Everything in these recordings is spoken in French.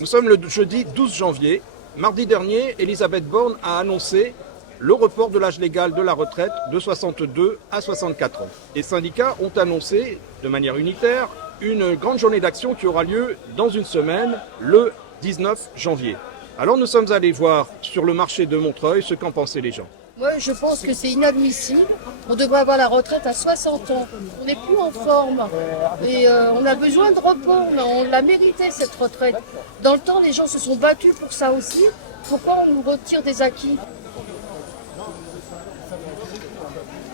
Nous sommes le jeudi 12 janvier. Mardi dernier, Elisabeth Borne a annoncé le report de l'âge légal de la retraite de 62 à 64 ans. Les syndicats ont annoncé de manière unitaire une grande journée d'action qui aura lieu dans une semaine, le 19 janvier. Alors nous sommes allés voir sur le marché de Montreuil ce qu'en pensaient les gens. Moi, je pense que c'est inadmissible. On devrait avoir la retraite à 60 ans. On n'est plus en forme. Et on a besoin de repos. On l'a mérité, cette retraite. Dans le temps, les gens se sont battus pour ça aussi. Pourquoi on nous retire des acquis?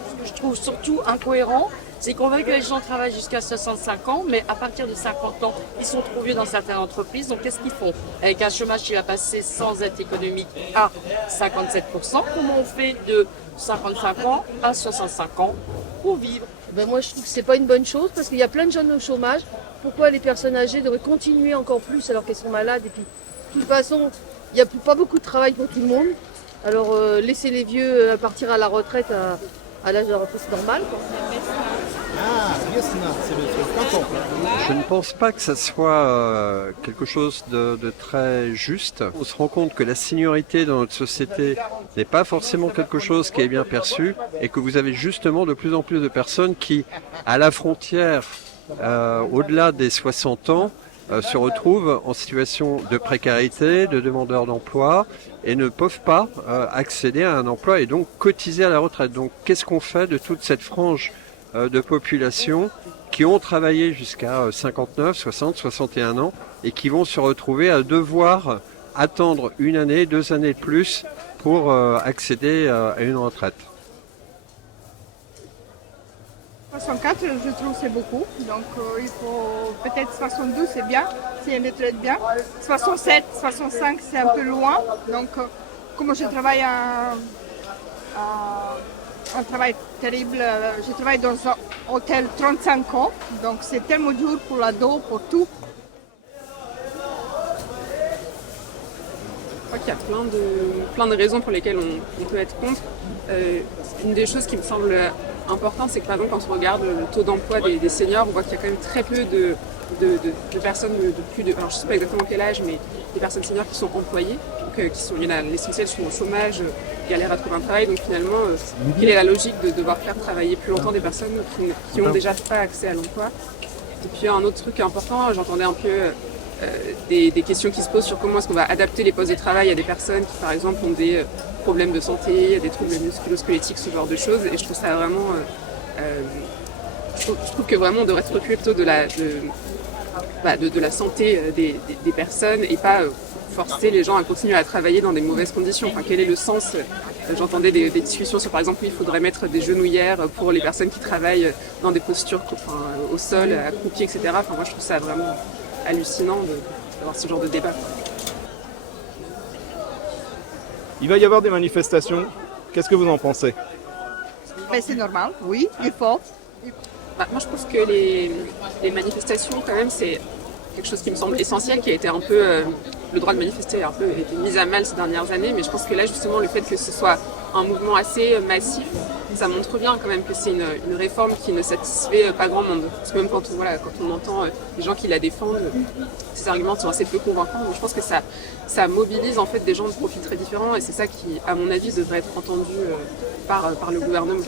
Ce que je trouve surtout incohérent, c'est qu'on veut que les gens travaillent jusqu'à 65 ans, mais à partir de 50 ans, ils sont trop vieux dans certaines entreprises. Donc qu'est-ce qu'ils font? Avec un chômage qui va passer sans aide économique à 57%, comment on fait de 55 ans à 65 ans pour vivre? Ben moi, je trouve que c'est pas une bonne chose parce qu'il y a plein de jeunes au chômage. Pourquoi les personnes âgées devraient continuer encore plus alors qu'elles sont malades? Et puis, de toute façon, il n'y a pas beaucoup de travail pour tout le monde. Alors, laisser les vieux partir à la retraite à l'âge de la retraite, c'est normal, quoi. Je ne pense pas que ça soit quelque chose de très juste. On se rend compte que la seniorité dans notre société n'est pas forcément quelque chose qui est bien perçu et que vous avez justement de plus en plus de personnes qui, à la frontière, au-delà des 60 ans, se retrouvent en situation de précarité, de demandeurs d'emploi et ne peuvent pas accéder à un emploi et donc cotiser à la retraite. Donc qu'est-ce qu'on fait de toute cette frange de population qui ont travaillé jusqu'à 59, 60, 61 ans et qui vont se retrouver à devoir attendre une année, 2 années de plus pour accéder à une retraite. 64, je trouve c'est beaucoup. Donc il faut peut-être 72, c'est bien, c'est une retraite bien. 67, 65, c'est un peu loin. Donc comme je travaille un travail terrible, je travaille dans un hôtel 35 ans. Donc c'est tellement dur pour l'ado, pour tout. Je crois qu'il y a plein de raisons pour lesquelles on peut être contre. Une des choses qui me semble importante, c'est que par exemple quand on regarde le taux d'emploi des seniors, on voit qu'il y a quand même très peu de personnes de plus de... Alors je ne sais pas exactement quel âge, mais des personnes seniors qui sont employées. Donc, il y en a, l'essentiel sont au chômage, galèrent à trouver un travail. Donc finalement, quelle est la logique de devoir faire travailler plus longtemps des personnes qui n'ont déjà pas accès à l'emploi? Et puis un autre truc important, j'entendais un peu des questions qui se posent sur comment est-ce qu'on va adapter les postes de travail à des personnes qui par exemple ont des problèmes de santé, des troubles musculo-squelettiques, ce genre de choses. Et je trouve ça vraiment... je trouve que vraiment on devrait se préoccuper plutôt de la santé des personnes et pas forcer les gens à continuer à travailler dans des mauvaises conditions. Enfin, quel est le sens? J'entendais des discussions sur, par exemple, il faudrait mettre des genouillères pour les personnes qui travaillent dans des postures au sol, accroupies, etc. Enfin, moi, je trouve ça vraiment hallucinant d'avoir ce genre de débat. Il va y avoir des manifestations. Qu'est-ce que vous en pensez? Mais c'est normal, oui, il faut. Moi, je pense que les manifestations, quand même, c'est quelque chose qui me semble essentiel, qui a été un peu... le droit de manifester a un peu été mis à mal ces dernières années, mais je pense que là, justement, le fait que ce soit un mouvement assez massif, ça montre bien quand même que c'est une réforme qui ne satisfait pas grand monde. Parce que même quand on entend les gens qui la défendent, ces arguments sont assez peu convaincants. Donc je pense que ça mobilise en fait des gens de profils très différents et c'est ça qui, à mon avis, devrait être entendu par le gouvernement.